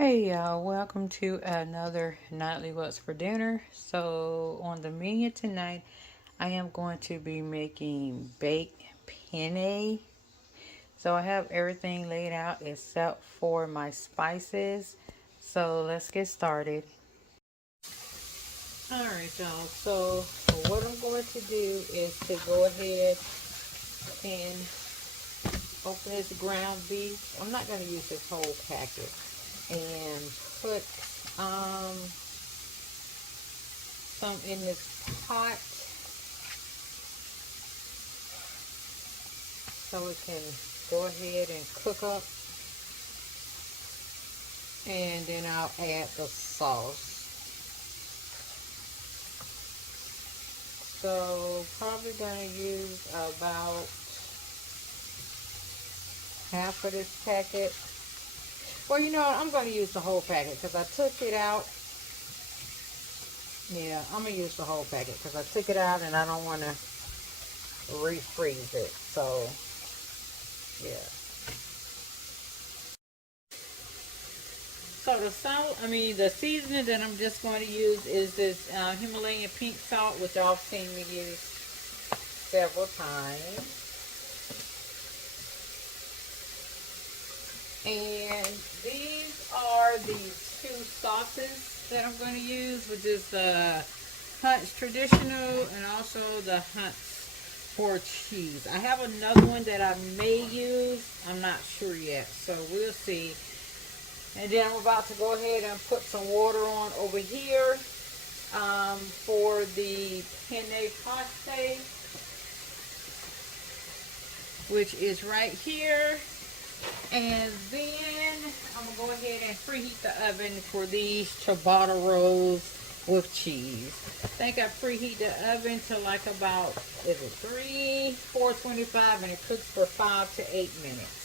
Hey y'all, welcome to another nightly what's for dinner. So on the menu tonight, I am going to be making baked penne. So I have everything laid out except for my spices. So let's get started. Alright y'all, so what I'm going to do is to go ahead and open this ground beef. I'm not going to use this whole packet. And put some in this pot so it can go ahead and cook up, and then I'll add the sauce. So probably gonna use about half of this packet. Well, you know what, I'm gonna use the whole packet because I took it out. Yeah, I'm gonna use the whole packet because I took it out and I don't want to refreeze it. So yeah. So the seasoning that I'm just going to use is this Himalayan pink salt, which y'all seen me use several times. And these are the two sauces that I'm going to use, which is the Hunt's Traditional and also the Hunt's for cheese. I have another one that I may use. I'm not sure yet, so we'll see. And then I'm about to go ahead and put some water on over here for the penne pasta, which is right here. And then I'm going to go ahead and preheat the oven for these ciabatta rolls with cheese. I think I preheat the oven to like about, is it 425, and it cooks for 5 to 8 minutes.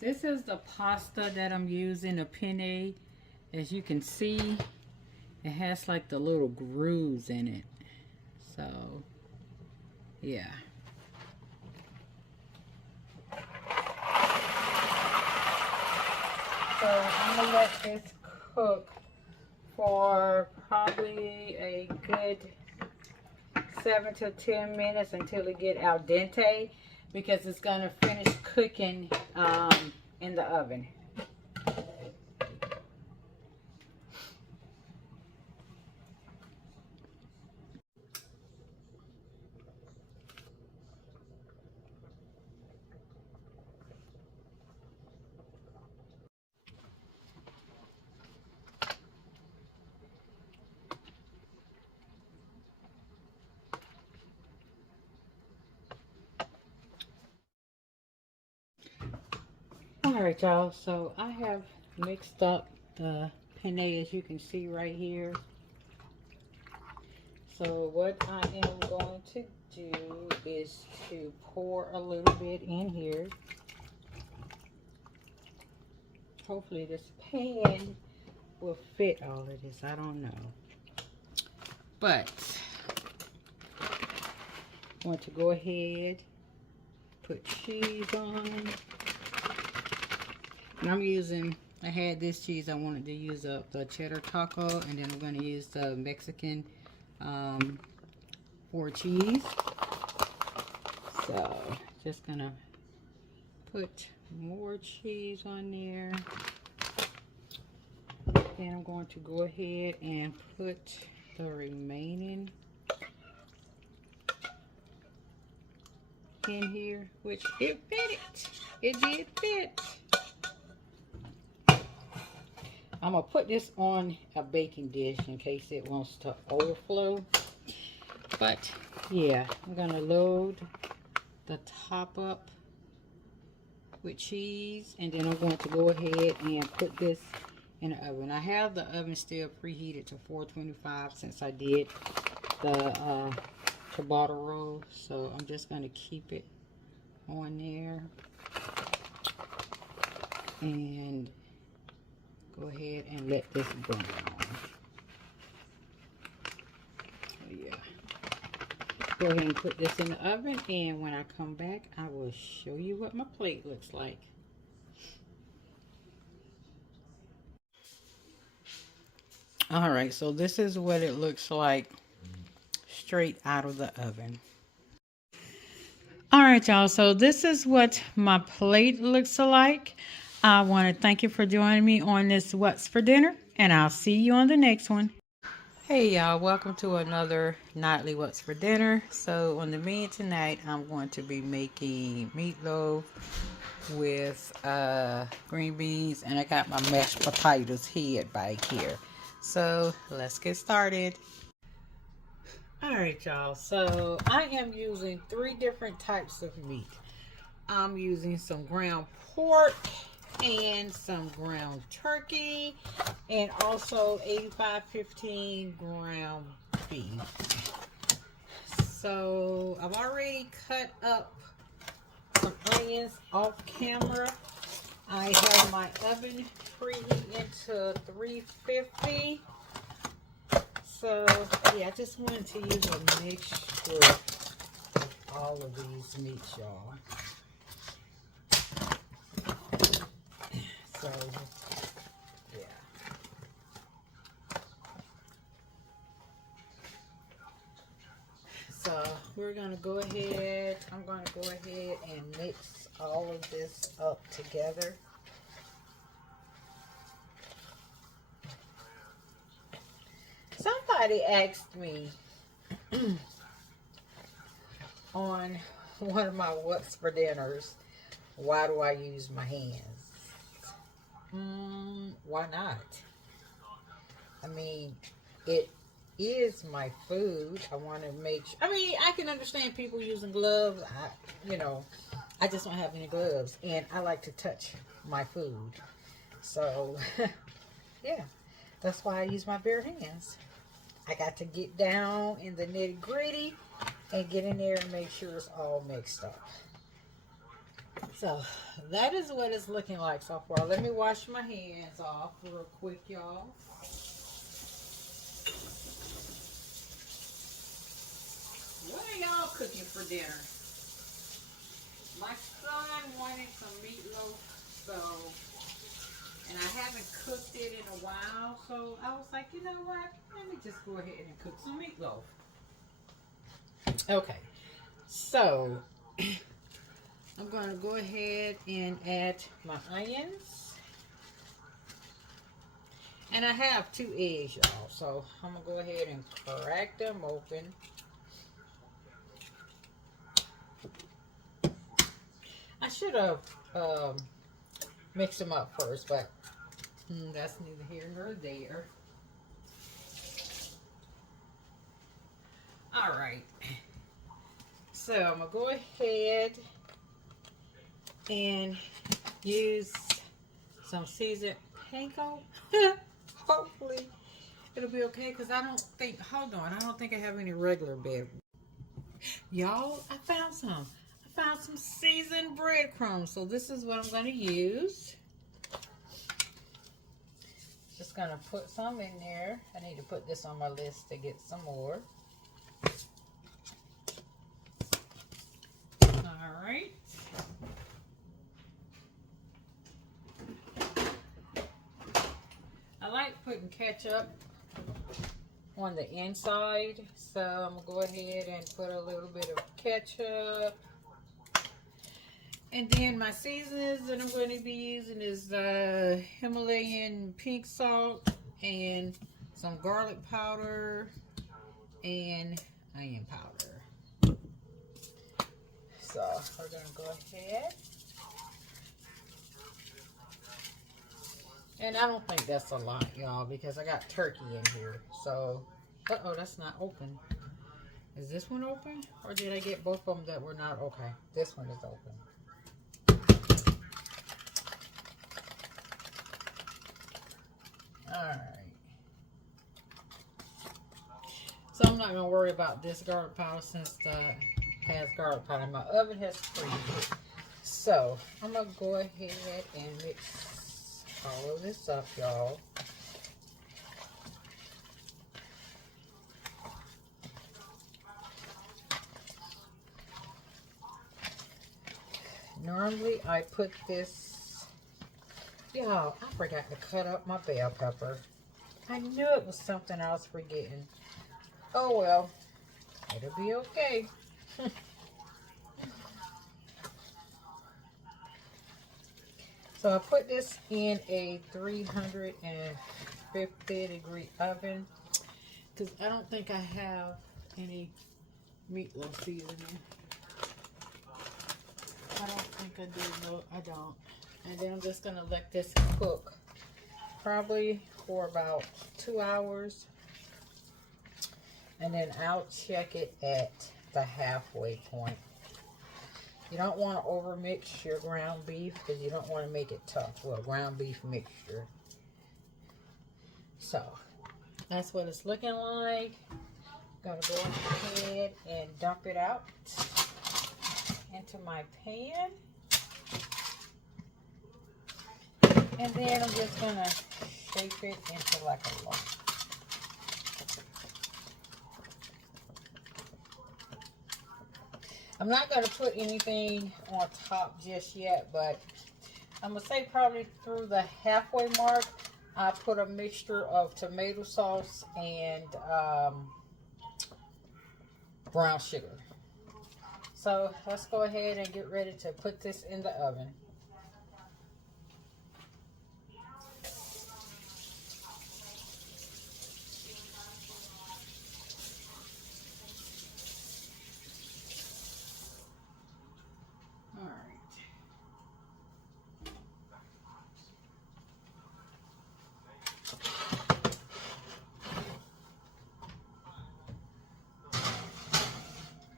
This is the pasta that I'm using, a penne. As you can see, it has like the little grooves in it. So, yeah. So I'm gonna let this cook for probably a good 7 to 10 minutes until it get al dente, because it's gonna finish cooking in the oven. Alright y'all, so I have mixed up the penne, as you can see right here. So what I am going to do is to pour a little bit in here. Hopefully this pan will fit all of this, I don't know. But I want to go ahead, put cheese on. And I'm using, I had this cheese, I wanted to use up the cheddar taco, and then I'm going to use the Mexican 4 cheese. So just going to put more cheese on there. Then I'm going to go ahead and put the remaining in here, which it fitted. It did fit. I'm going to put this on a baking dish in case it wants to overflow. But yeah, I'm going to load the top up with cheese, and then I'm going to go ahead and put this in the oven. I have the oven still preheated to 425 since I did the ciabatta roll, so I'm just going to keep it on there and go ahead and let this burn on. So yeah, go ahead and put this in the oven, and when I come back I will show you what my plate looks like. Alright, so this is what it looks like straight out of the oven. Alright y'all, so this is what my plate looks like. I want to thank you for joining me on this What's for Dinner, and I'll see you on the next one. Hey y'all, welcome to another nightly What's for Dinner. So on the menu tonight, I'm going to be making meatloaf with green beans, and I got my mashed potatoes head back here. So let's get started. Alright y'all, so I am using 3 different types of meat. I'm using some ground pork and some ground turkey, and also 85-15 ground beef. So I've already cut up some onions off camera. I have my oven preheated into 350. So yeah, I just wanted to use a mixture of all of these meats, y'all. So yeah. So we're gonna go ahead, I'm gonna go ahead and mix all of this up together. Somebody asked me on one of my What's for Dinners, why do I use my hands? Why not? I mean, it is my food. I want to make sure. I mean, I can understand people using gloves. I just don't have any gloves, and I like to touch my food. So, yeah, that's why I use my bare hands. I got to get down in the nitty gritty and get in there and make sure it's all mixed up. So that is what it's looking like so far. Let me wash my hands off real quick, y'all. What are y'all cooking for dinner? My son wanted some meatloaf, so And I haven't cooked it in a while, so I was like, you know what? Let me just go ahead and cook some meatloaf. Okay, so I'm going to go ahead and add my onions. And I have 2 eggs, y'all, so I'm going to go ahead and crack them open. I should have mixed them up first, but that's neither here nor there. All right. So I'm going to go ahead and use some seasoned panko. Hopefully it'll be okay, because I don't think, hold on, I don't think I have any regular bed. Y'all, I found some. I found some seasoned breadcrumbs. So this is what I'm going to use. Just going to put some in there. I need to put this on my list to get some more. All right. I like putting ketchup on the inside, so I'm going to go ahead and put a little bit of ketchup. And then my seasonings that I'm going to be using is Himalayan pink salt and some garlic powder and onion powder. So we're going to go ahead. And I don't think that's a lot, y'all, because I got turkey in here. So, uh-oh, that's not open. Is this one open? Or did I get both of them that were not? Okay, this one is open. Alright. So I'm not going to worry about this garlic powder since it has garlic powder. My oven has preheated. So I'm going to go ahead and mix all of this up, y'all. Normally I put this, y'all, I forgot to cut up my bell pepper. I knew it was something I was forgetting. Oh well, it'll be okay. So I put this in a 350-degree oven because I don't think I have any meatloaf seasoning. I don't think I do. No, I don't. And then I'm just going to let this cook probably for about 2 hours. And then I'll check it at the halfway point. You don't want to overmix your ground beef because you don't want to make it tough. Well, ground beef mixture. So, that's what it's looking like. I'm going to go ahead and dump it out into my pan. And then I'm just going to shape it into like a lump. I'm not going to put anything on top just yet, but I'm going to say probably through the halfway mark, I put a mixture of tomato sauce and brown sugar. So let's go ahead and get ready to put this in the oven.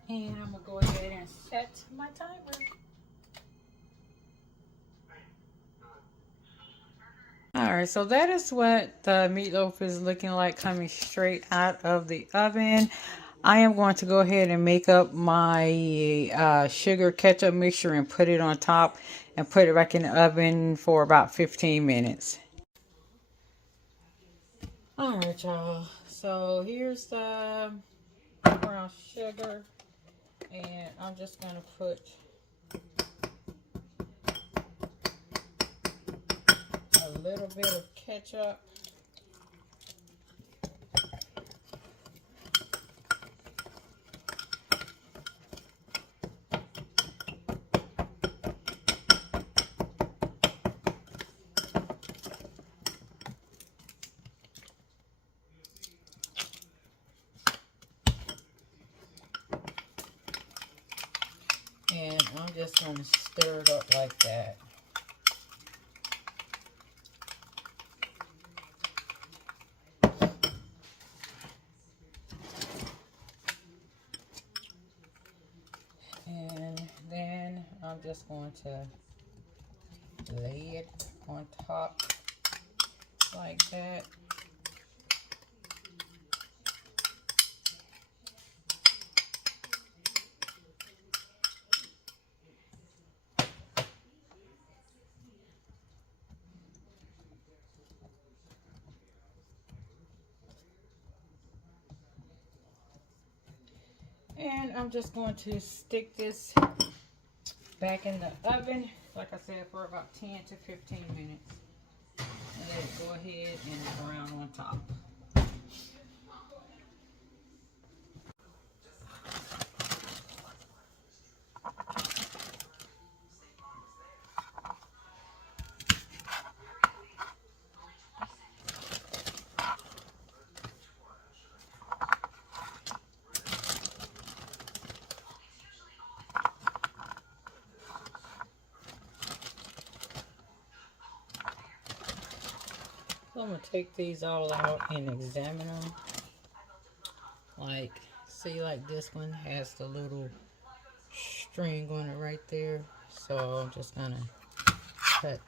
And I'm going to go ahead and set my timer. Alright, so that is what the meatloaf is looking like coming straight out of the oven. I am going to go ahead and make up my sugar ketchup mixture and put it on top and put it back in the oven for about 15 minutes. Alright, y'all. So here's the brown sugar. And I'm just going to put a little bit of ketchup. And I'm just going to stir it up like that. And then I'm just going to lay it on top like that. And I'm just going to stick this back in the oven, like I said, for about 10 to 15 minutes. And let it go ahead and brown on top. So I'm going to take these all out and examine them. Like, see, like this one has the little string on it right there. So I'm just going to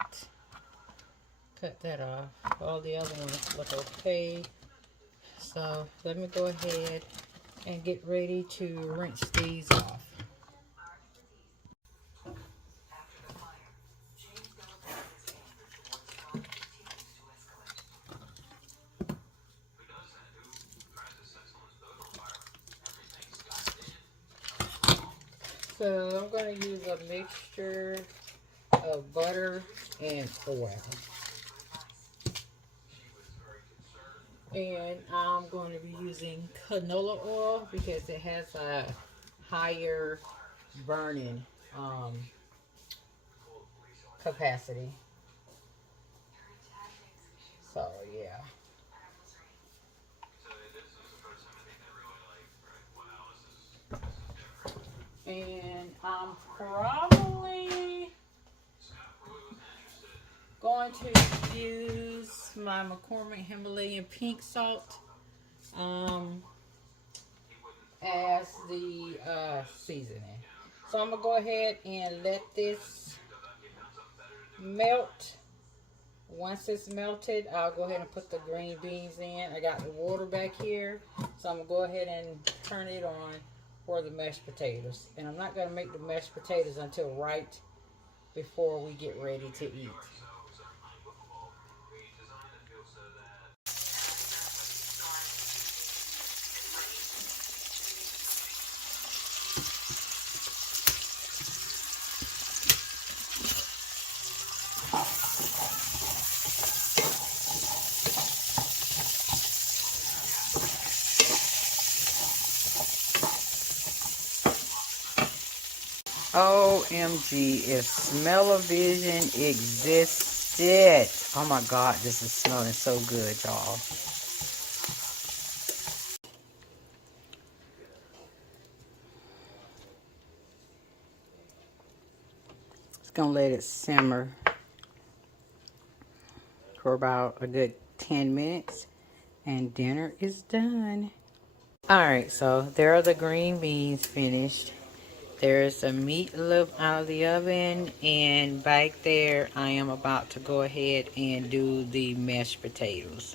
cut that off. All the other ones look okay. So let me go ahead and get ready to rinse these off. So I'm going to use a mixture of butter and oil. And I'm going to be using canola oil because it has a higher burning capacity. So yeah. And I'm probably going to use my McCormick Himalayan pink salt as the seasoning. So I'm gonna go ahead and let this melt. Once it's melted, I'll go ahead and put the green beans in. I got the water back here, so I'm gonna go ahead and turn it on for the mashed potatoes. And I'm not gonna make the mashed potatoes until right before we get ready to eat. OMG, if smell-o-vision existed. Oh my God, this is smelling so good, y'all. Just gonna let it simmer for about a good 10 minutes and dinner is done. Alright, so there are the green beans finished. There's some meatloaf out of the oven, and back there I am about to go ahead and do the mashed potatoes.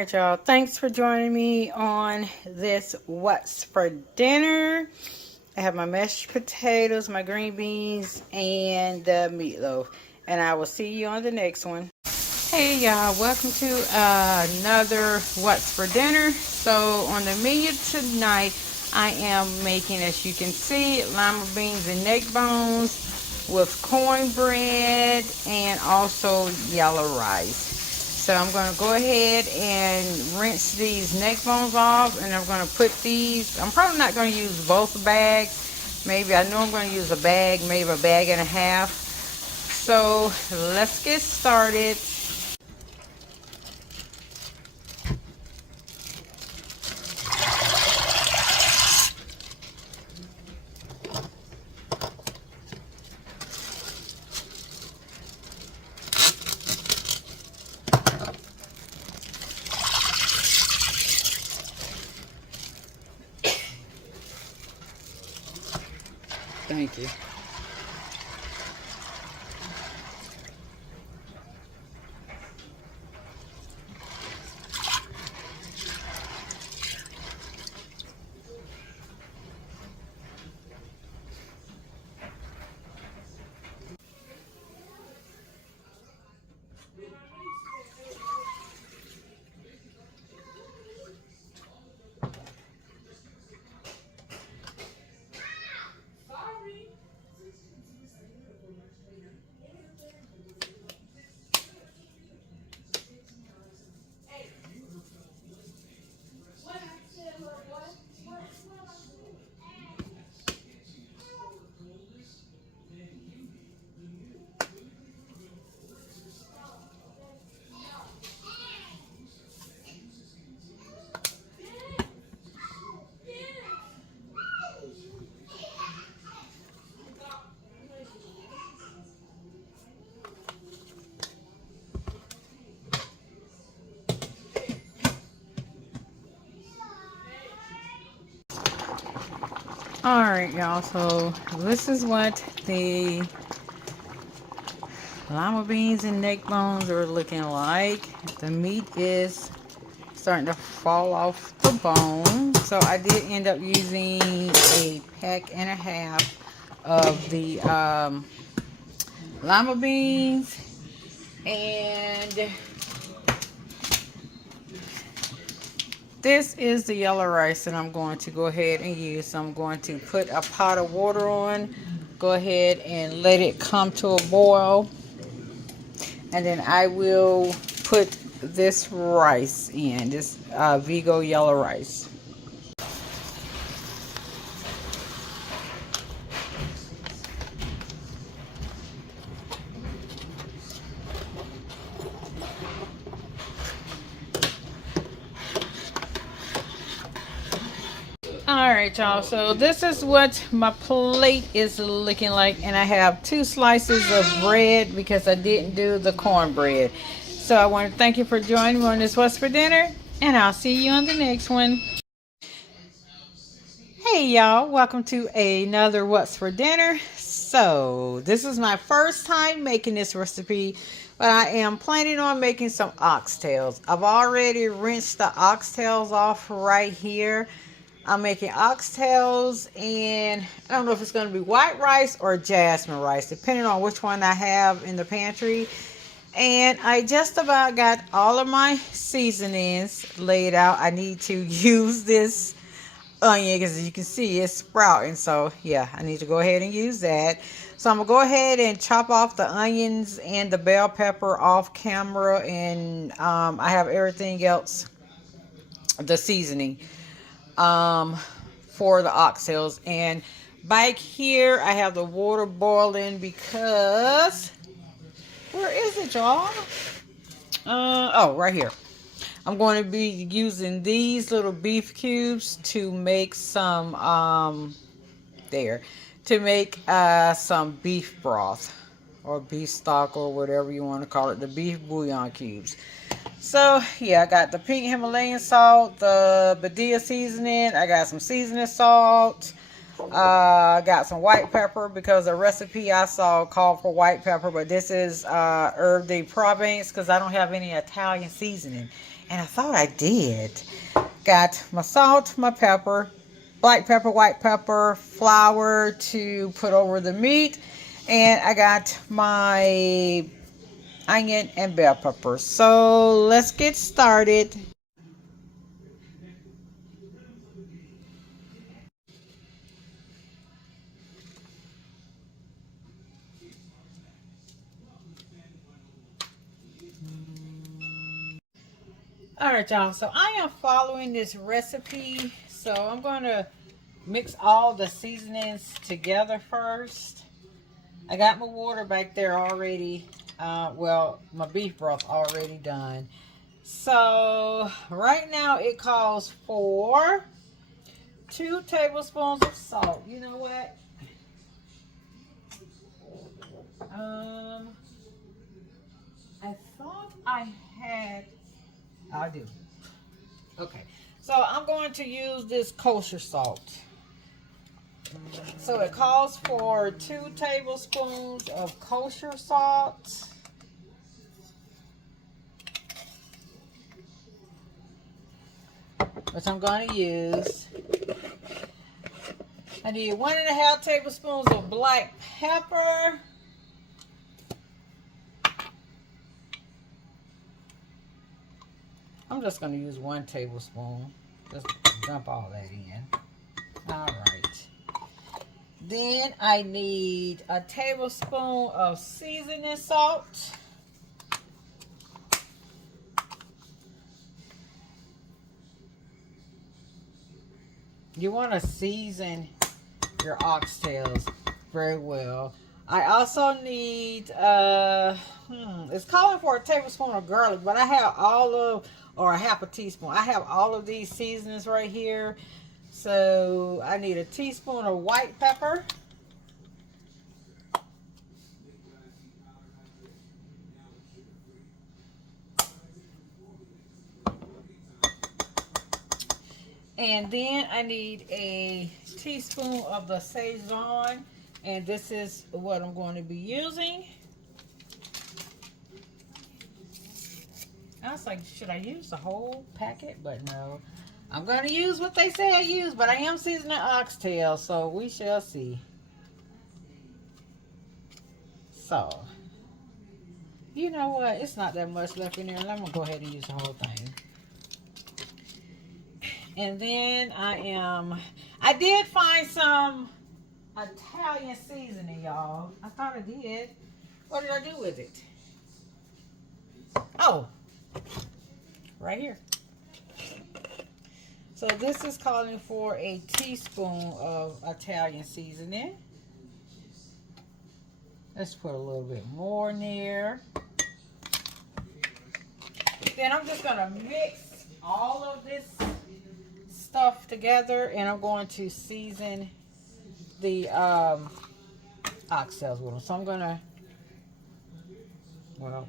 right, y'all. Thanks for joining me on this What's for Dinner. I have my mashed potatoes, my green beans, and the meatloaf. And I will see you on the next one. Hey, y'all. Welcome to another What's for Dinner. So, on the menu tonight, I am making, as you can see, lima beans and neck bones with cornbread and also yellow rice. So I'm going to go ahead and rinse these neck bones off, and I'm going to put these, I'm probably not going to use both bags. Maybe, I know I'm going to use a bag, maybe a bag and a half. So let's get started. Thank you. Alright, y'all, so this is what the lima beans and neck bones are looking like. The meat is starting to fall off the bone, so I did end up using a pack and a half of the lima beans, and this is the yellow rice that I'm going to go ahead and use. So I'm going to put a pot of water on, go ahead and let it come to a boil, and then I will put this rice in, this Vigo yellow rice. Alright, y'all, so this is what my plate is looking like, and I have 2 slices of bread because I didn't do the cornbread. So I want to thank you for joining me on this What's for Dinner, and I'll see you on the next one. Hey, y'all, welcome to another What's for Dinner. So this is my first time making this recipe, but I am planning on making some oxtails. I've already rinsed the oxtails off right here. I'm making oxtails, and I don't know if it's going to be white rice or jasmine rice, depending on which one I have in the pantry. And I just about got all of my seasonings laid out. I need to use this onion because, as you can see, it's sprouting. So yeah, I need to go ahead and use that. So I'm gonna go ahead and chop off the onions and the bell pepper off camera, and I have everything else, the seasoning for the oxtails. And back here I have the water boiling because, where is it, y'all? Oh, right here. I'm going to be using these little beef cubes to make some some beef broth or beef stock or whatever you want to call it, the beef bouillon cubes. So yeah, I got the pink Himalayan salt, the Badia seasoning, I got some seasoning salt, I got some white pepper because the recipe I saw called for white pepper, but this is herb de Provence because I don't have any Italian seasoning. And I thought I did. Got my salt, my pepper, black pepper, white pepper, flour to put over the meat. And I got my onion and bell pepper. So let's get started. All right, y'all. So I am following this recipe. So I'm going to mix all the seasonings together first. I got my water back there already. Well, my beef broth already done. So right now it calls for 2 tablespoons of salt. You know what? I thought I had. I do. Okay. So I'm going to use this kosher salt. So it calls for 2 tablespoons of kosher salt. Which I'm going to use. I need 1.5 tablespoons of black pepper. I'm just going to use 1 tablespoon. Just dump all that in. All right. Then I need a tablespoon of seasoning salt. You want to season your oxtails very well. I also need, it's calling for a tablespoon of garlic, but I have all of, or a half a teaspoon. I have all of these seasonings right here. So I need a teaspoon of white pepper. And then I need a teaspoon of the Szechuan. And this is what I'm going to be using. I was like, should I use the whole packet? But no. I'm going to use what they say I use. But I am seasoning oxtail. So we shall see. So. You know what? It's not that much left in there. I'm going to go ahead and use the whole thing. And then I did find some Italian seasoning, y'all. I thought I did. What did I do with it? Oh, right here. So this is calling for a teaspoon of Italian seasoning. Let's put a little bit more in there. Then I'm just going to mix all of this stuff together, and I'm going to season the oxtails with them. So I'm going to, well,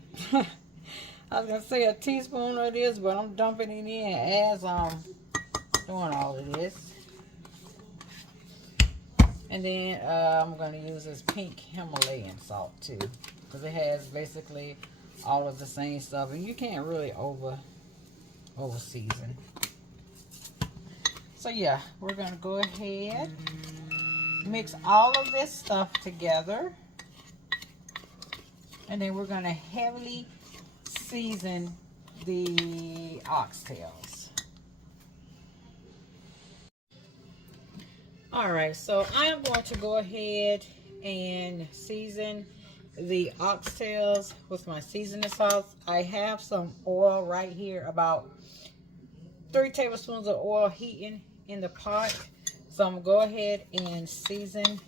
I was going to say a teaspoon of this, but I'm dumping it in as I'm doing all of this. And then I'm going to use this pink Himalayan salt too, because it has basically all of the same stuff, and you can't really over season. So yeah, we're going to go ahead, mix all of this stuff together, and then we're going to heavily season the oxtails. Alright, so I am going to go ahead and season the oxtails with my seasoning sauce. I have some oil right here, about 3 tablespoons of oil heating in the pot. So I'm going to go ahead and season,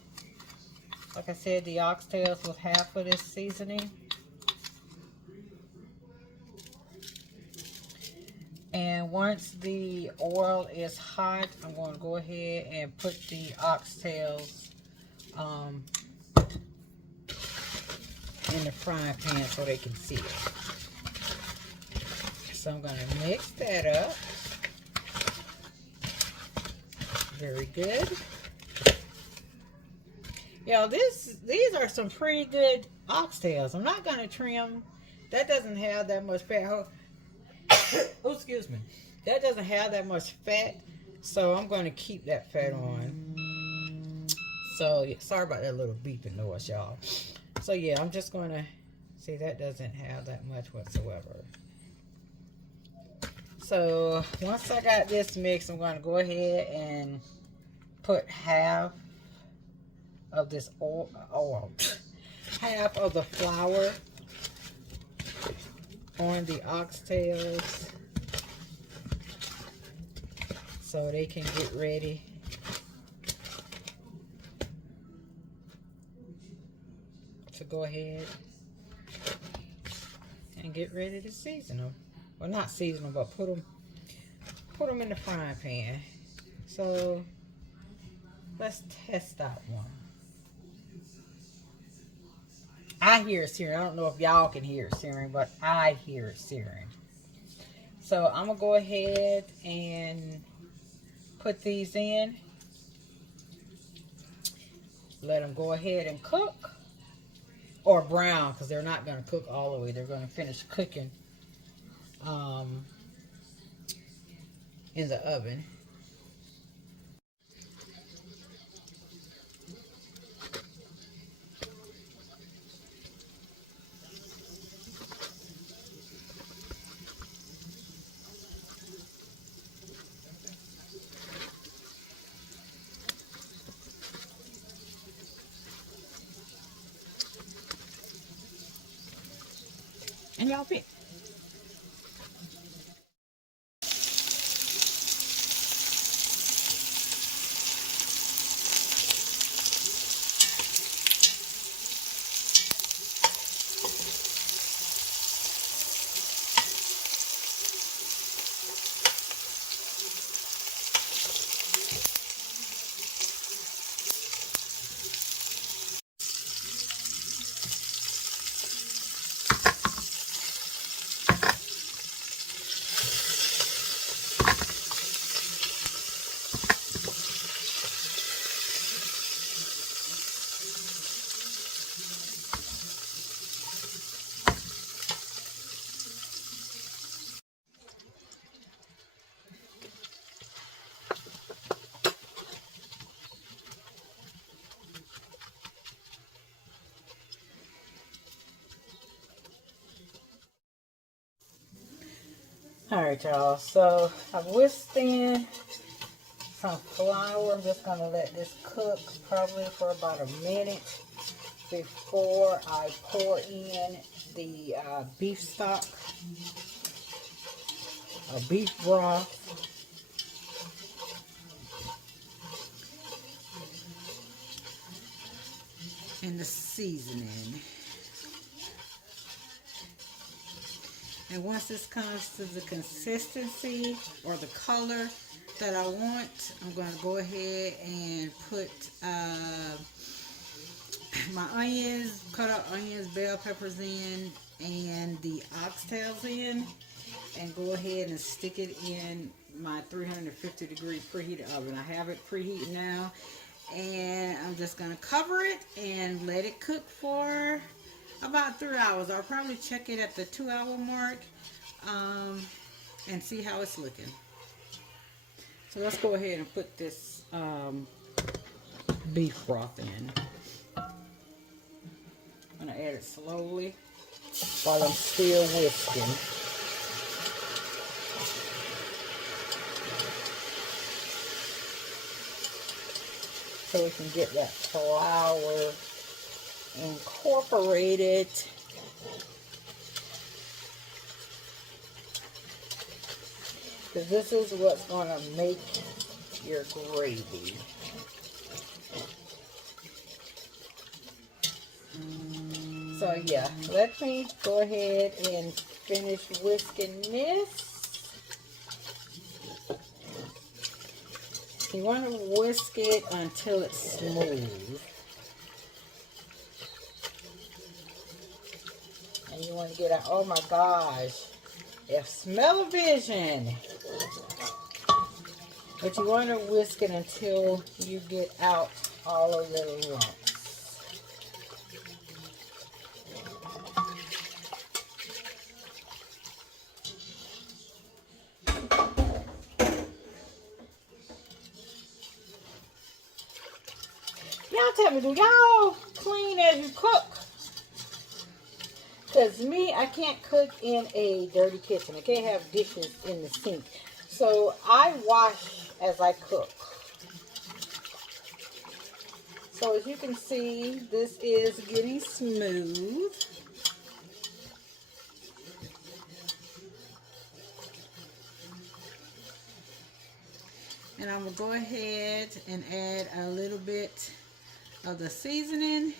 like I said, the oxtails with half of this seasoning. And once the oil is hot, I'm going to go ahead and put the oxtails in the frying pan so they can see it. So I'm going to mix that up. Very good. Y'all, these are some pretty good oxtails. I'm not going to trim. That doesn't have that much fat. Oh, excuse me. That doesn't have that much fat, so I'm going to keep that fat on. So, yeah, sorry about that little beeping noise, y'all. So, yeah, I'm just going to, see, that doesn't have that much whatsoever. So, once I got this mixed, I'm going to go ahead and put half of this oil, half of the flour on the oxtails so they can get ready. To go ahead and get ready to season them. Well, not season them, but put them in the frying pan. So let's test out one. I hear it searing. I don't know if y'all can hear it searing, but I hear it searing. So I'm gonna go ahead and put these in. Let them go ahead and cook. Or brown, because they're not going to cook all the way. They're going to finish cooking in the oven. And y'all pick. Alright, y'all. So I've whisked in some flour. I'm just going to let this cook probably for about a minute before I pour in the beef stock, beef broth. And the seasoning. And once this comes to the consistency or the color that I want, I'm going to go ahead and put my onions, cut up onions, bell peppers in, and the oxtails in, and go ahead and stick it in my 350 degree preheated oven. I have it preheated now, and I'm just going to cover it and let it cook for about 3 hours. I'll probably check it at the 2-hour mark and see how it's looking. So let's go ahead and put this beef broth in. I'm going to add it slowly while I'm still whisking. So we can get that flour incorporated. Because this is what's going to make your gravy. So yeah, let me go ahead and finish whisking this. You want to whisk it until it's smooth. And you want to get out, oh my gosh, if smell-o-vision. But you want to whisk it until you get out all of the lumps. tell me, do y'all clean as you cook? Because me, I can't cook in a dirty kitchen. I can't have dishes in the sink. So I wash as I cook. So as you can see, this is getting smooth. And I'm going to go ahead and add a little bit of the seasoning.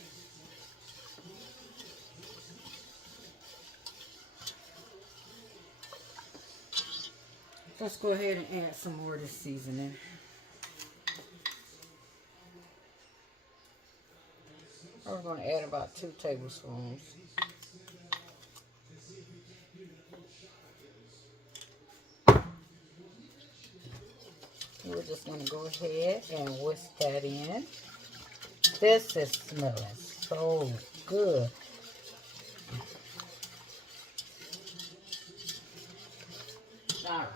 Let's go ahead and add some more of the seasoning. We're going to add about 2 tablespoons. We're just going to go ahead and whisk that in. This is smelling so good. All right.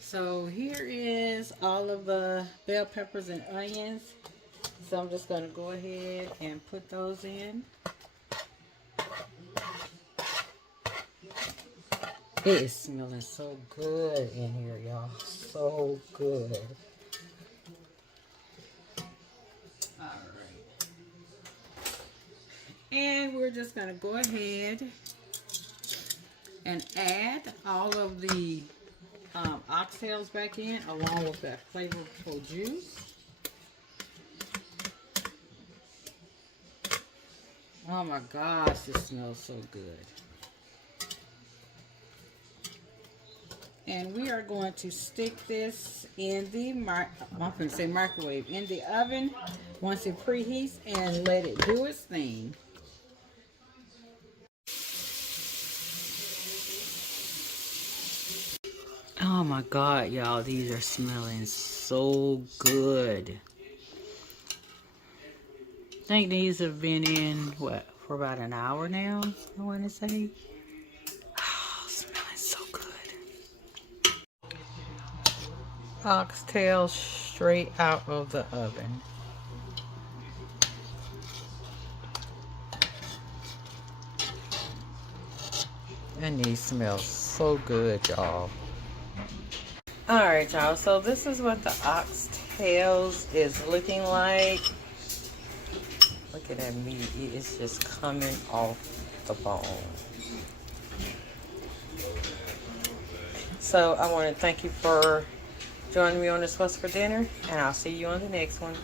So here is all of the bell peppers and onions. So I'm just going to go ahead and put those in. It is smelling so good in here, y'all. So good. Alright. And we're just going to go ahead and add all of the oxtails back in along with that flavorful juice. Oh my gosh, this smells so good. And we are going to stick this in the microwave, in the oven once it preheats, and let it do its thing. Oh my God, y'all, these are smelling so good. I think these have been in, what, for about an hour now, I want to say. Oh, smelling so good. Oxtails straight out of the oven. And these smell so good, y'all. Alright, y'all, so this is what the oxtails is looking like. Look at that meat. It is just coming off the bone. So I want to thank you for joining me on this What's for Dinner, and I'll see you on the next one.